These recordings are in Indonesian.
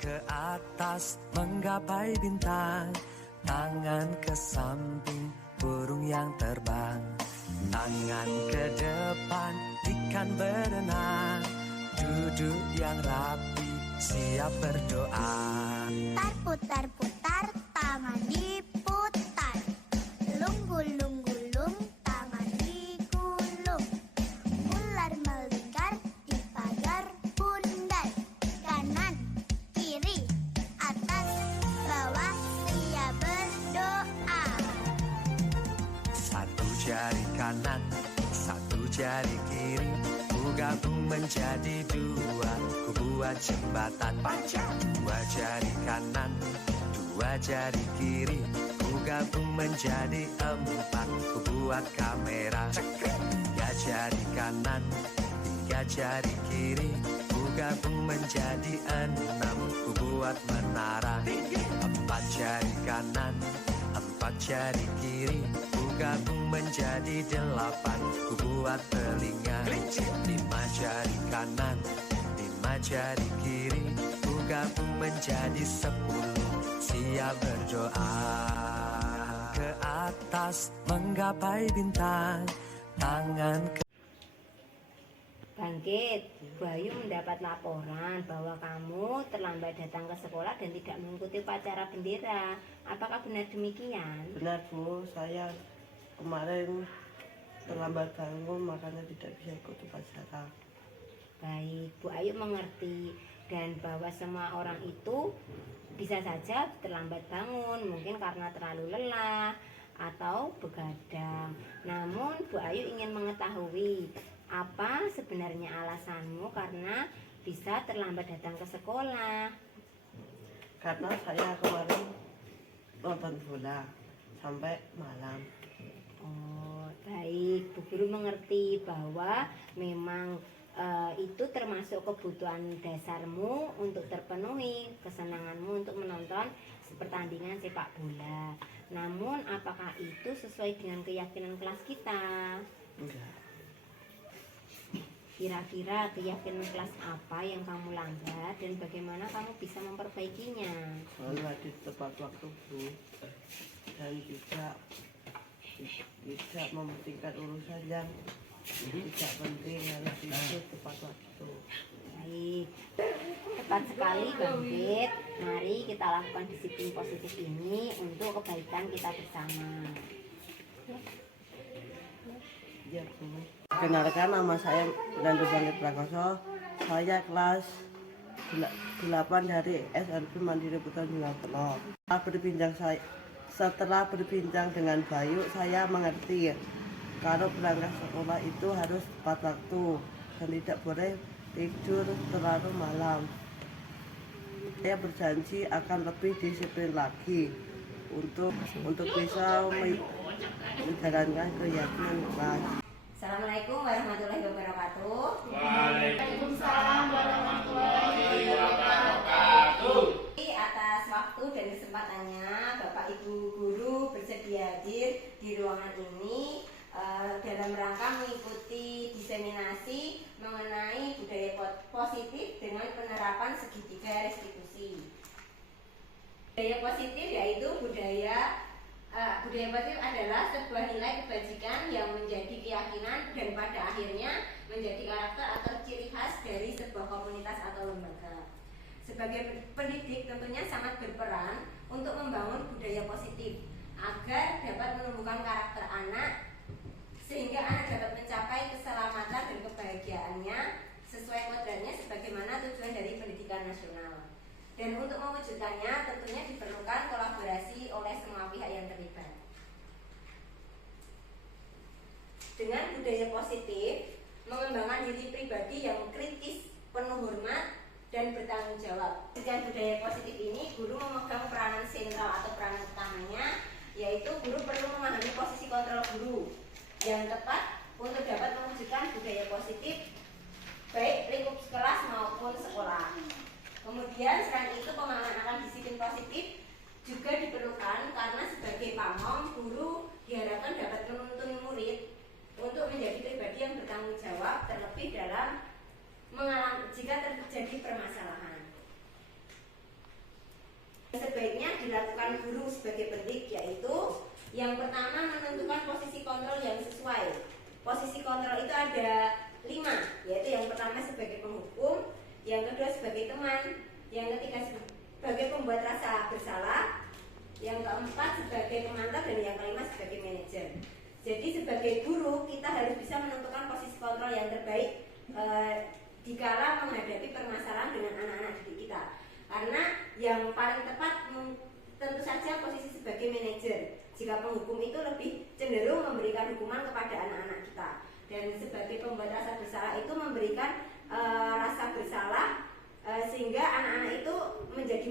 ke atas menggapai bintang, tangan ke samping burung yang terbang, tangan ke depan ikan berenang, duduk yang rapi siap berdoa. Putar-putar, tangan diputar. Lunggul-lunggulung, tangan digulung. Ular melingkar di pagar bundar. Kanan, kiri, atas, bawah, siap berdoa. Satu jari kanan, satu jari kiri, ku gabung menjadi dua, ku buat jembatan. Dua jari kanan, dua jari kiri, ku gabung menjadi empat, ku buat kamera. Tiga jari kanan, tiga jari kiri, ku gabung menjadi enam, ku buat menara. Empat jari kanan, empat jari kiri, ku gabung menjadi delapan, ku buat telinga. Lima jari kanan, lima jari kiri, ku gabung menjadi 10, siap berdoa. Ke atas menggapai bintang, tangan ke... Bangkit, Bayu mendapat laporan bahwa kamu terlambat datang ke sekolah dan tidak mengikuti upacara bendera. Apakah benar demikian? Benar Bu, saya kemarin terlambat bangun makanya tidak bisa ikut upacara. Baik, Bu Ayu mengerti dan bahwa semua orang itu bisa saja terlambat bangun, mungkin karena terlalu lelah atau begadang. Namun Bu Ayu ingin mengetahui apa sebenarnya alasanmu karena bisa terlambat datang ke sekolah. Karena saya kemarin nonton bola sampai malam. Oh, baik. Bu Guru mengerti bahwa memang itu termasuk kebutuhan dasarmu untuk terpenuhi, kesenanganmu untuk menonton pertandingan sepak bola. Namun apakah itu sesuai dengan keyakinan kelas kita? Enggak. Kira-kira keyakinan kelas apa yang kamu langgar dan bagaimana kamu bisa memperbaikinya? Selalu hadir tepat waktu Bu, dan tidak mementingkan urusan yang tidak penting, harus tidur tepat waktu. Baik, tepat sekali Bangkit. Mari kita lakukan disiplin positif ini untuk kebaikan kita bersama. Ya Bu. Kenalkan, nama saya Nando Bangkit Prakoso. Saya kelas 8 dari SLB Mandiri Putra Jungatelo. Setelah berbincang dengan Bayu, saya mengerti kalau berangkat sekolah itu harus tepat waktu dan tidak boleh tidur terlalu malam. Saya berjanji akan lebih disiplin lagi untuk bisa menjalankan keyakinan kelas. Assalamualaikum warahmatullahi wabarakatuh. Waalaikumsalam warahmatullahi wabarakatuh. Atas waktu dan kesempatannya, Bapak Ibu Guru bersedia hadir di ruangan ini dalam rangka mengikuti diseminasi mengenai budaya positif dengan penerapan segitiga restitusi. Budaya positif yaitu budaya positif adalah sebuah nilai kebajikan yang menjadi keyakinan dan pada akhirnya menjadi karakter atau ciri khas dari sebuah komunitas atau lembaga. Sebagai pendidik tentunya sangat berperan untuk membangun budaya positif agar dapat menumbuhkan karakter anak sehingga anak dapat mencapai keselamatan dan kebahagiaannya sesuai kodratnya sebagaimana tujuan dari pendidikan nasional. Dan untuk mewujudkannya tentunya diperlukan kolaborasi oleh semua pihak yang terlibat. Dengan budaya positif, mengembangkan diri pribadi yang kritis, penuh hormat, dan bertanggung jawab. Dengan budaya positif ini, guru memegang peranan sentral atau peranan utamanya, yaitu guru perlu memahami posisi kontrol guru yang tepat untuk dapat mewujudkan budaya positif baik lingkup kelas maupun sekolah. Kemudian selain itu pemahaman akan disiplin positif juga diperlukan karena sebagai pamong, guru diharapkan dapat menuntun murid untuk menjadi pribadi yang bertanggung jawab terlebih dalam jika terjadi permasalahan. dilakukan guru sebagai pendidik, yaitu yang pertama menentukan posisi kontrol yang sesuai. Posisi kontrol itu ada 5, yaitu yang pertama sebagai penghukum, yang kedua sebagai teman, yang ketiga sebagai pembuat rasa bersalah, yang keempat sebagai pemantau, dan yang kelima sebagai manajer. Jadi sebagai guru kita harus bisa menentukan posisi kontrol yang terbaik dikala menghadapi permasalahan dengan anak-anak didik kita. Karena yang paling tepat tentu saja posisi sebagai manajer. Jika penghukum itu lebih cenderung memberikan hukuman kepada anak-anak kita, dan sebagai pembuat rasa bersalah itu memberikan rasa bersalah sehingga anak-anak itu menjadi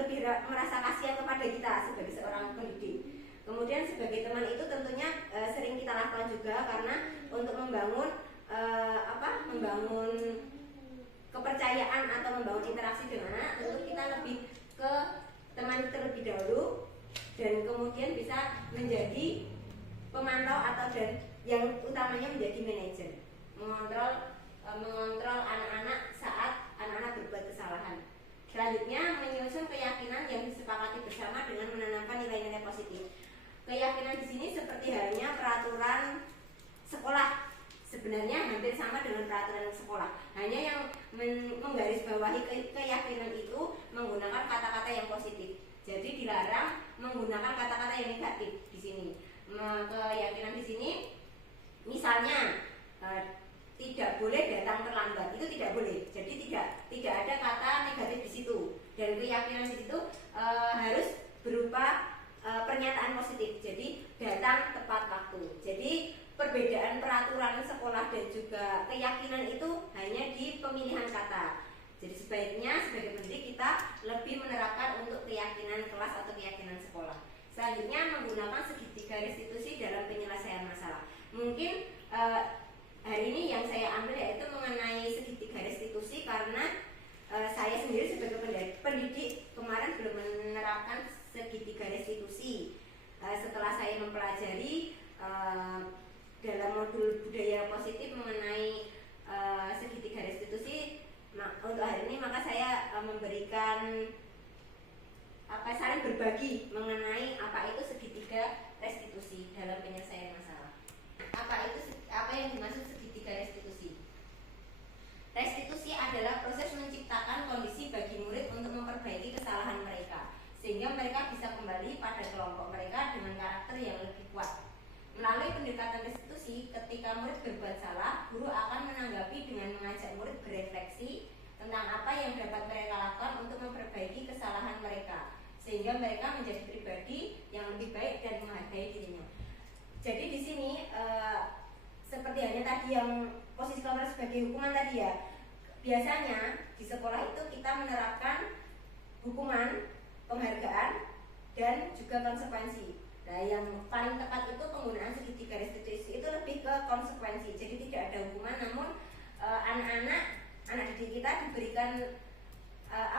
lebih merasa kasihan kepada kita sebagai seorang pendidik. Kemudian sebagai teman itu tentunya sering kita lakukan juga karena untuk membangun membangun kepercayaan atau membangun interaksi dengan anak, tentu kita lebih ke teman terlebih dahulu dan kemudian bisa menjadi pemantau dan yang utamanya menjadi manajer, mengontrol anak-anak saat anak-anak berbuat kesalahan. Selanjutnya menyusun keyakinan yang disepakati bersama dengan menanamkan nilai-nilai positif. Keyakinan di sini seperti halnya peraturan sekolah, sebenarnya hampir sama dengan peraturan sekolah. Hanya yang menggarisbawahi keyakinan itu menggunakan kata-kata yang positif. Jadi dilarang menggunakan kata-kata yang negatif di sini. Keyakinan di sini, misalnya tidak boleh datang terlambat, itu tidak boleh. Jadi tidak ada kata negatif di situ. Dan keyakinan di situ harus berupa pernyataan positif. Jadi datang tepat waktu. Jadi perbedaan peraturan sekolah dan juga keyakinan itu hanya di pemilihan kata. Jadi sebaiknya sebagai pendidik kita lebih menerapkan untuk keyakinan kelas atau keyakinan sekolah. Selanjutnya menggunakan segitiga restitusi dalam penyelesaian masalah. Mungkin hari ini yang saya ambil yaitu mengenai segitiga restitusi karena saya sendiri sebagai pendidik kemarin belum menerapkan segitiga restitusi. Setelah saya mempelajari dalam modul budaya positif mengenai segitiga restitusi, untuk hari ini maka saya memberikan saling berbagi mengenai apa itu segitiga restitusi dalam penyelesaian masalah. Apa yang dimaksud segitiga restitusi? Restitusi adalah proses menciptakan kondisi bagi murid untuk memperbaiki kesalahan mereka, sehingga mereka bisa kembali pada kelompok mereka dengan karakter yang lebih kuat. Melalui pendekatan restitusi, ketika murid berbuat salah, guru akan menanggapi dengan mengajak murid berefleksi tentang apa yang dapat mereka lakukan untuk memperbaiki kesalahan mereka, sehingga mereka menjadi pribadi yang lebih baik dan menghargai dirinya. Jadi di sini seperti hanya tadi yang posisi kontrol sebagai hukuman tadi ya, biasanya di sekolah itu kita menerapkan hukuman, penghargaan, dan juga konsekuensi. Nah, yang paling tepat itu penggunaan segitiga restitusi itu lebih ke konsekuensi. Jadi tidak ada hukuman, namun anak didik kita diberikan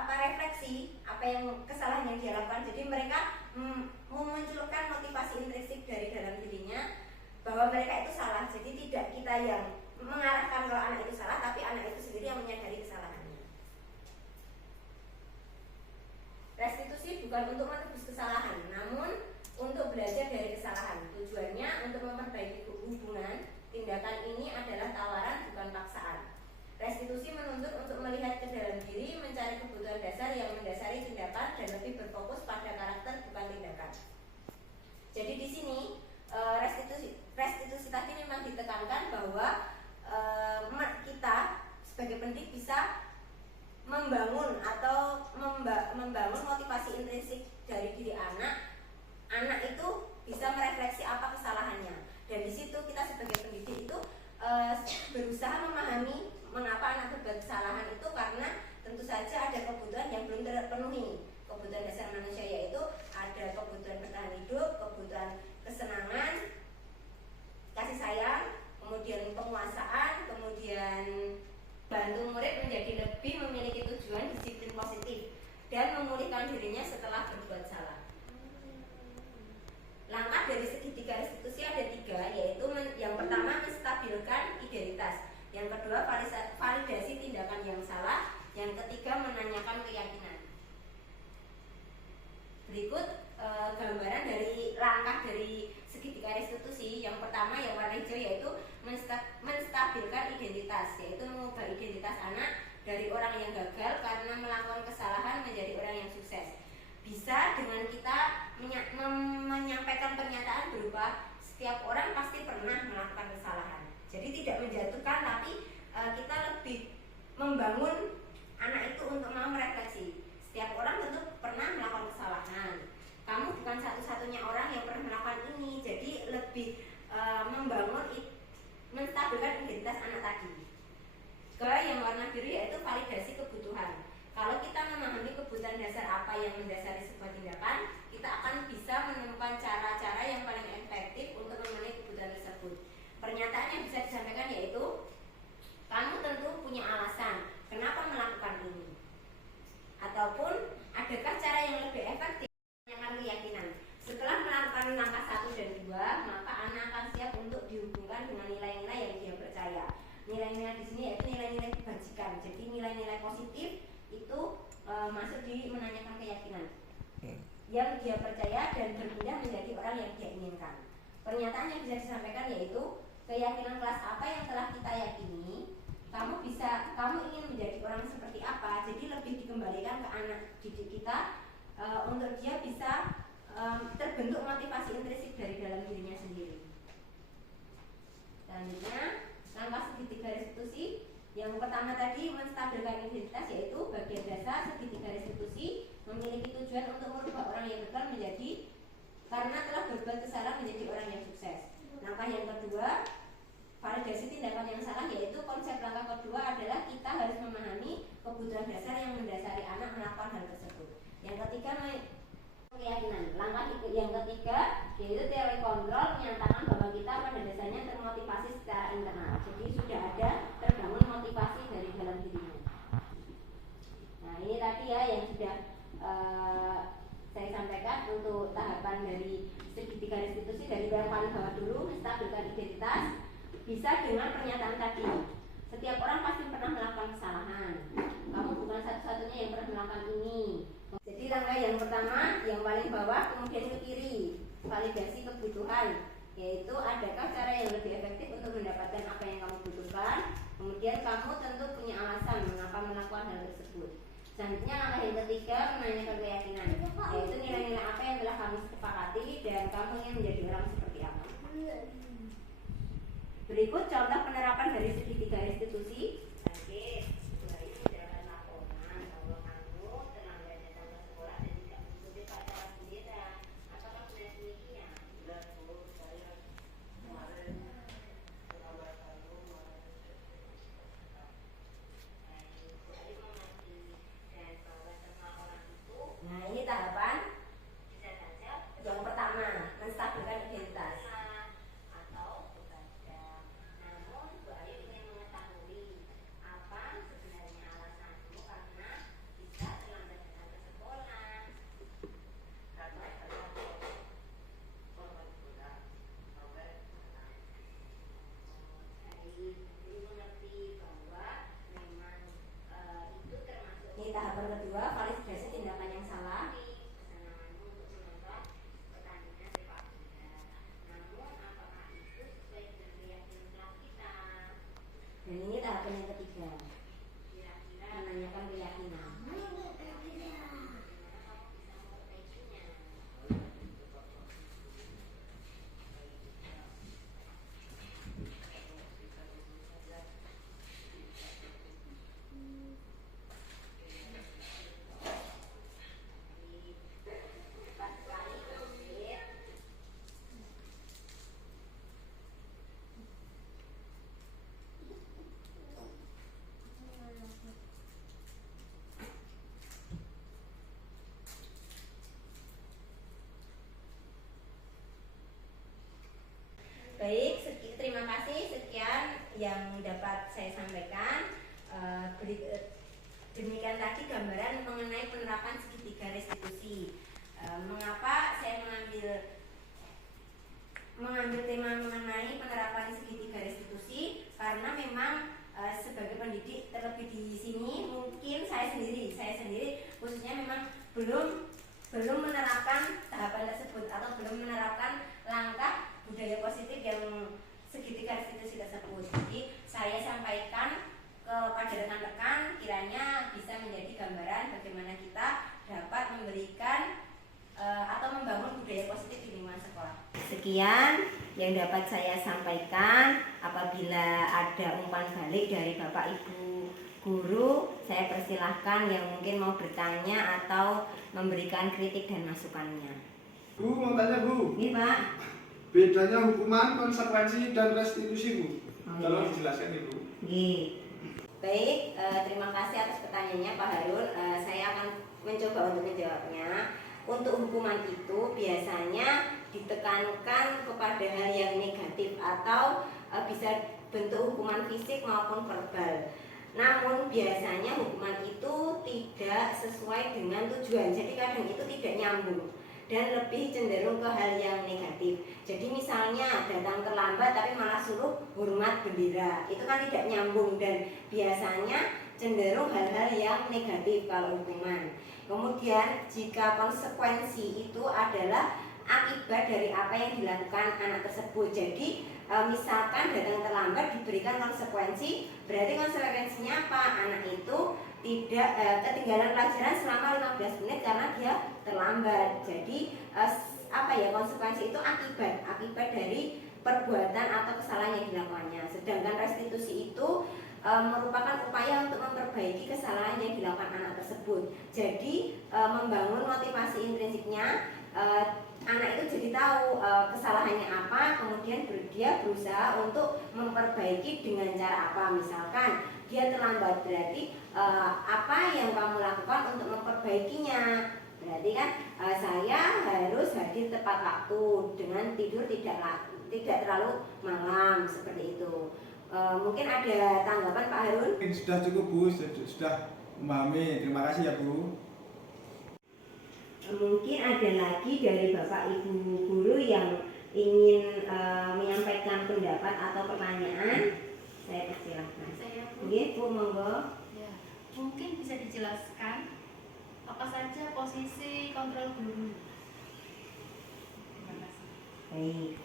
refleksi apa yang kesalahan yang dia lakukan. Jadi mereka memunculkan motivasi intrinsik dari dalam dirinya bahwa mereka itu salah. Jadi tidak kita yang mengarahkan kalau anak itu salah, tapi anak itu sendiri yang menyadari kesalahannya. Restitusi bukan untuk menebus kesalahan, namun untuk belajar dari kesalahan. Tujuannya untuk memperbaiki hubungan. Tindakan ini adalah tawaran bukan paksaan. Restitusi menuntut untuk melihat ke dalam diri, mencari kebutuhan dasar yang mendasari tindakan, dan lebih berfokus pada karakter bukan tindakan. Jadi di sini restitusi tadi memang ditekankan bahwa kita sebagai pendidik bisa membangun motivasi intrinsik dari diri anak itu bisa merefleksi apa kesalahannya, dan di situ kita sebagai pendidik itu berusaha memahami mengapa anak berbuat kesalahan itu, karena tentu saja ada kebutuhan yang belum terpenuhi. Kebutuhan dasar manusia yaitu ada kebutuhan bertahan hidup, kebutuhan kesenangan, kasih sayang, kemudian penguasaan, kemudian bantu murid menjadi lebih memiliki tujuan disiplin positif dan memulihkan dirinya setelah berbuat salah. Langkah dari segitiga restitusi ada 3, yaitu yang pertama menstabilkan identitas, yang kedua validasi tindakan yang salah, yang ketiga menanyakan keyakinan. Berikut gambaran dari langkah dari segitiga restitusi. Yang pertama yang warna hijau yaitu menstabilkan identitas, yaitu mengubah identitas anak dari orang yang gagal karena melakukan kesalahan menjadi orang yang sukses. Bisa dengan kita menyampaikan pernyataan berupa setiap orang pasti pernah melakukan kesalahan. Jadi tidak menjatuhkan, tapi kita lebih membangun anak itu untuk mau merefleksi. Setiap orang tentu pernah melakukan kesalahan. Kamu bukan satu-satunya orang yang pernah melakukan ini. Jadi lebih membangun, menstabilkan identitas anak tadi. Ke yang warna biru yaitu validasi kebutuhan. Kalau kita memahami kebutuhan dasar apa yang mendasari sebuah tindakan, kita akan bisa menemukan cara-cara yang paling efektif untuk memenuhi kebutuhan tersebut. Pernyataan yang bisa disampaikan yaitu, kamu tentu punya alasan kenapa melakukan ini. Ataupun, adakah cara yang lebih efektif menanyakan keyakinan. Setelah melakukan langkah 1 dan 2, maka anak akan siap untuk dihubungkan dengan nilai-nilai yang dia percaya. Nilai-nilai di sini yaitu nilai-nilai kebajikan. Jadi nilai-nilai positif itu masuk di menanyakan keyakinan yang dia percaya dan berpindah menjadi orang yang dia inginkan. Pernyataan yang bisa disampaikan yaitu, keyakinan kelas apa yang telah kita yakini, kamu ingin menjadi orang seperti apa. Jadi lebih dikembalikan ke anak didik kita untuk dia bisa terbentuk motivasi intrinsik dari dalam dirinya sendiri. Selanjutnya, langkah segitiga restitusi. Yang pertama tadi menstabilkan identitas, yaitu bagian dasar segitiga restitusi memiliki tujuan untuk merubah orang yang gagal menjadi, karena telah berbuat kesalahan, menjadi orang yang sukses. Langkah yang kedua, validasi tindakan yang salah, yaitu konsep langkah kedua adalah kita harus memahami kebutuhan dasar yang mendasari anak melakukan hal tersebut. Yang ketiga, keyakinan. Langkah yang ketiga yaitu teori kontrol, menyatakan bahwa kita pada dasarnya termotivasi secara internal. Jadi sudah ada terbangun motivasi dari dalam dirinya. Nah, ini tadi ya yang sudah saya sampaikan untuk tahapan dari segitiga restitusi. Dari yang paling bawah dulu, menstabilkan identitas. Bisa dengan pernyataan tadi, setiap orang pasti pernah melakukan kesalahan. Kamu bukan satu-satunya yang pernah melakukan ini. Jadi langkah yang pertama, yang paling bawah, kemudian ke kiri, validasi kebutuhan, yaitu adakah cara yang lebih efektif untuk mendapatkan apa yang kamu butuhkan. Kemudian kamu tentu punya alasan mengapa melakukan hal tersebut. Selanjutnya langkah yang ketiga, menanyakan keyakinan, yaitu nilai-nilai apa yang telah kamu sepakati dan kamu ingin menjadi orang seperti apa. Berikut contoh penerapan dari segitiga restitusi. Nah, ini tahapan. Yang pertama, menstabilkan identitas. Ini tahapan kedua, validasi tindakan yang salah. Dan ini tahapan yang ketiga, menanyakan keyakinan. Baik, terima kasih. Sekian yang dapat saya sampaikan. Demikian tadi gambaran mengenai penerapan segitiga restitusi. Mengapa saya mengambil tema mengenai penerapan segitiga restitusi? Karena memang sebagai pendidik terlebih di sini mungkin saya sendiri khususnya memang belum menerapkan gambaran bagaimana kita dapat memberikan atau membangun budaya positif di lingkungan sekolah. Sekian yang dapat saya sampaikan. Apabila ada umpan balik dari Bapak Ibu guru, saya persilahkan yang mungkin mau bertanya atau memberikan kritik dan masukannya. Bu, mau tanya Bu. Ini Pak. Bedanya hukuman, konsekuensi, dan restitusi Bu. Tolong iya. dijelaskan Ibu. Baik, terima kasih atas pertanyaannya Pak Harun. Saya akan mencoba untuk menjawabnya. Untuk hukuman itu biasanya ditekankan kepada hal yang negatif atau bisa bentuk hukuman fisik maupun verbal. Namun biasanya hukuman itu tidak sesuai dengan tujuan. Jadi kadang itu tidak nyambung dan lebih cenderung ke hal yang negatif. Jadi misalnya datang terlambat tapi malah suruh hormat bendera, itu kan tidak nyambung dan biasanya cenderung hal-hal yang negatif kalau hukuman. Kemudian jika konsekuensi itu adalah akibat dari apa yang dilakukan anak tersebut. Jadi misalkan datang terlambat diberikan konsekuensi, berarti konsekuensinya apa? Anak itu tidak ketinggalan pelajaran selama 15 menit karena dia terlambat. Jadi konsekuensi itu akibat dari perbuatan atau kesalahan yang dilakukannya. Sedangkan restitusi itu merupakan upaya untuk memperbaiki kesalahan yang dilakukan anak tersebut. Jadi membangun motivasi intrinsiknya, anak itu jadi tahu kesalahannya apa, kemudian dia berusaha untuk memperbaiki dengan cara apa. Misalkan dia terlambat, berarti apa yang kamu lakukan untuk memperbaikinya? Berarti kan saya harus hadir tepat waktu dengan tidur tidak terlalu malam, seperti itu. Mungkin ada tanggapan Pak Harun? Sudah cukup Bu, sudah memahami. Terima kasih ya Bu. Mungkin ada lagi dari Bapak Ibu guru yang ingin menyampaikan pendapat atau pertanyaan. Saya persilahkan. Saya Oke, Bu, monggo. Ya, mungkin bisa dijelaskan apa saja posisi kontrol guru. Terima kasih.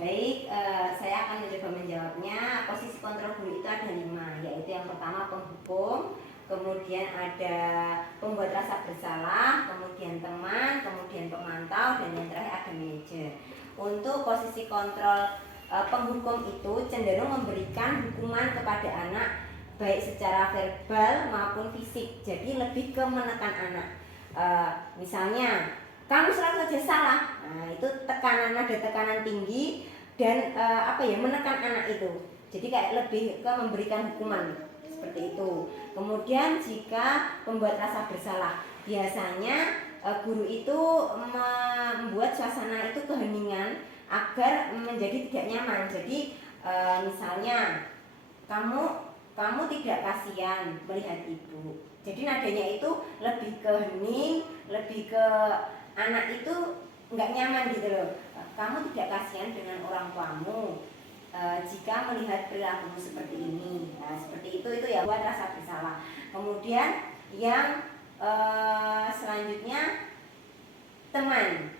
Baik, saya akan mencoba menjawabnya. Posisi kontrol guru itu ada 5, yaitu yang pertama penghukum, kemudian ada pembuat rasa bersalah, kemudian teman, kemudian pemantau, dan yang terakhir ada manajer. Untuk posisi kontrol penghukum itu cenderung memberikan hukuman kepada anak baik secara verbal maupun fisik. Jadi lebih ke menekan anak. Misalnya kamu selalu saja salah. Nah, itu ada tekanan tinggi dan menekan anak itu. Jadi kayak lebih ke memberikan hukuman seperti itu. Kemudian jika pembuat rasa bersalah, biasanya guru itu membuat suasana itu keheningan agar menjadi tidak nyaman. Jadi misalnya kamu tidak kasihan melihat ibu. Jadi nadanya itu lebih ke hening, lebih ke anak itu nggak nyaman gitu loh. Kamu tidak kasihan dengan orang tuamu jika melihat perilakumu seperti ini. Nah, seperti itu ya buat rasa bersalah. Kemudian yang selanjutnya teman.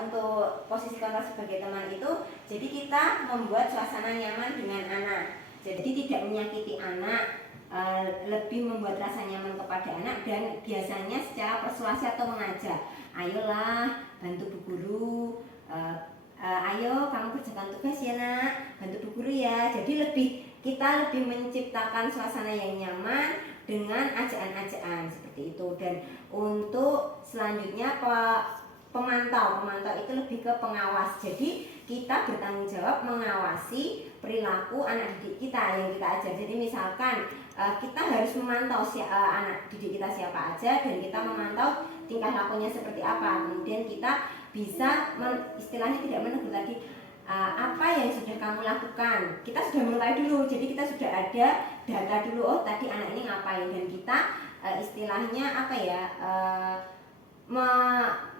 Untuk posisi kontrol sebagai teman itu, jadi kita membuat suasana nyaman dengan anak. Jadi tidak menyakiti anak, lebih membuat rasa nyaman kepada anak dan biasanya secara persuasi atau mengajak. Ayolah, bantu Bu Guru. Ayo kamu kerjakan tugas ya nak, bantu Bu Guru ya. Jadi kita lebih menciptakan suasana yang nyaman dengan ajaan-ajaan seperti itu. Dan untuk selanjutnya pemantau itu lebih ke pengawas. Jadi kita bertanggung jawab mengawasi perilaku anak didik kita yang kita ajar. Jadi misalkan kita harus memantau anak didik kita siapa aja dan kita memantau tingkah lakunya seperti apa. Kemudian kita bisa istilahnya tidak menegur tadi apa yang sudah kamu lakukan. Kita sudah mulai dulu. Jadi kita sudah ada data dulu. Oh tadi anak ini ngapain, dan kita istilahnya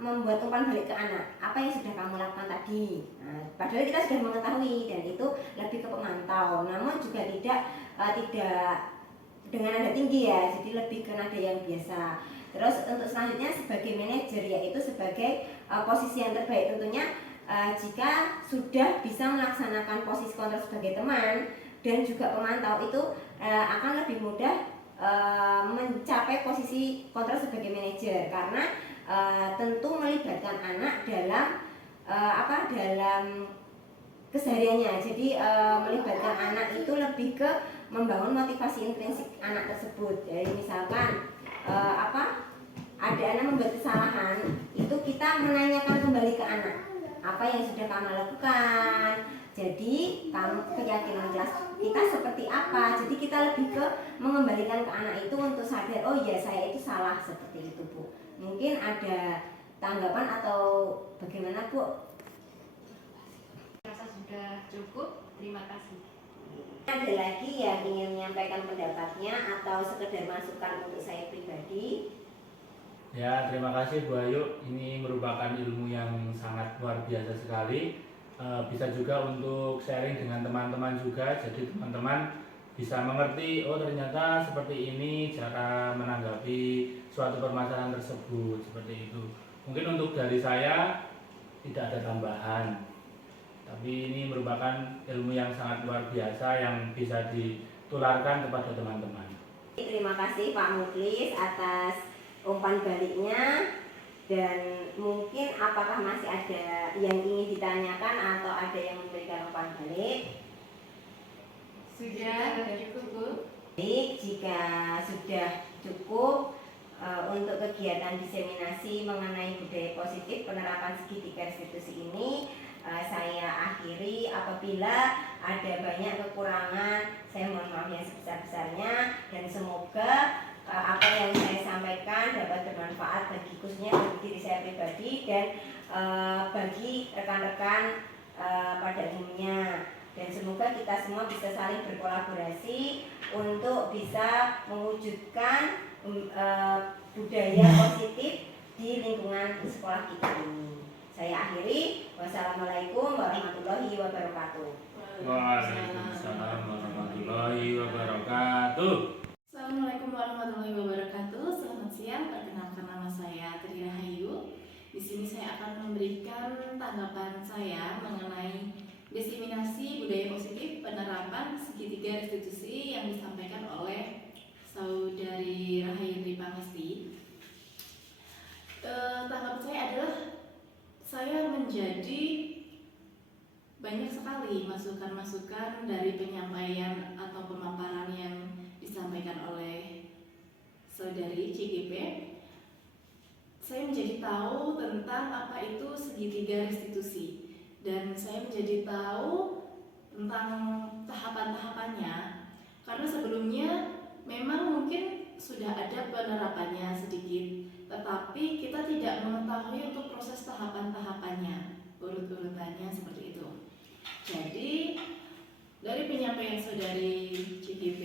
membuat umpan balik ke anak, apa yang sudah kamu lakukan tadi. Nah, padahal kita sudah mengetahui dan itu lebih ke pemantau, namun juga tidak dengan nada tinggi ya, jadi lebih ke nada yang biasa. Terus untuk selanjutnya sebagai manajer, yaitu sebagai posisi yang terbaik tentunya jika sudah bisa melaksanakan posisi kontrol sebagai teman dan juga pemantau, itu akan lebih mudah mencapai posisi kontrol sebagai manajer, karena tentu melibatkan anak dalam dalam kesehariannya. Jadi melibatkan anak itu lebih ke membangun motivasi intrinsik anak tersebut. Jadi misalkan ada anak membuat kesalahan, itu kita menanyakan kembali ke anak apa yang sudah kamu lakukan. Jadi keyakinan kelas kita seperti apa. Jadi kita lebih ke mengembalikan ke anak itu untuk sadar, oh ya saya itu salah, seperti itu Bu. Mungkin ada tanggapan atau bagaimana Bu? Rasa sudah cukup. Terima kasih. Ada lagi yang ingin menyampaikan pendapatnya atau sekedar masukan untuk saya pribadi? Ya, terima kasih Bu Ayu. Ini merupakan ilmu yang sangat luar biasa sekali. Bisa juga untuk sharing dengan teman-teman juga. Jadi teman-teman bisa mengerti, oh ternyata seperti ini cara menanggapi suatu permasalahan tersebut, seperti itu. Mungkin untuk dari saya tidak ada tambahan, tapi ini merupakan ilmu yang sangat luar biasa yang bisa ditularkan kepada teman-teman. Terima kasih Pak Muklis atas umpan baliknya, dan mungkin apakah masih ada yang ingin ditanyakan atau ada yang memberikan umpan balik? Sudah cukup Bu. Baik, jika sudah cukup untuk kegiatan diseminasi mengenai budaya positif penerapan segitiga restitusi ini, saya akhiri. Apabila ada banyak kekurangan, saya mohon maaf yang sebesar-besarnya, dan semoga apa yang saya sampaikan dapat bermanfaat bagi khususnya bagi diri saya pribadi dan bagi rekan-rekan pada umumnya. Dan semoga kita semua bisa saling berkolaborasi untuk bisa mewujudkan budaya positif di lingkungan sekolah kita ini. Saya akhiri. Wassalamualaikum warahmatullahi wabarakatuh. Waalaikumsalam warahmatullahi wabarakatuh. Assalamualaikum warahmatullahi wabarakatuh. Selamat siang. Perkenalkan, nama saya Tri Rahayu. Di sini saya akan memberikan tanggapan saya mengenai diseminasi budaya positif penerapan segitiga restitusi yang disampaikan oleh Saudari Rahayu Tri Pangesti. Tanggapan saya adalah saya menjadi banyak sekali masukan-masukan dari penyampaian atau pemaparan yang disampaikan oleh Saudari CGP. Saya menjadi tahu tentang apa itu segitiga restitusi, dan saya menjadi tahu tentang tahapan-tahapannya, karena sebelumnya memang mungkin sudah ada penerapannya sedikit, tetapi kita tidak mengetahui untuk proses tahapan-tahapannya, urut-urutannya seperti itu. Jadi dari penyampaian Saudari CGP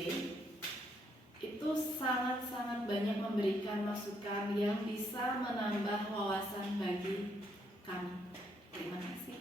itu sangat-sangat banyak memberikan masukan yang bisa menambah wawasan bagi kami. Terima kasih.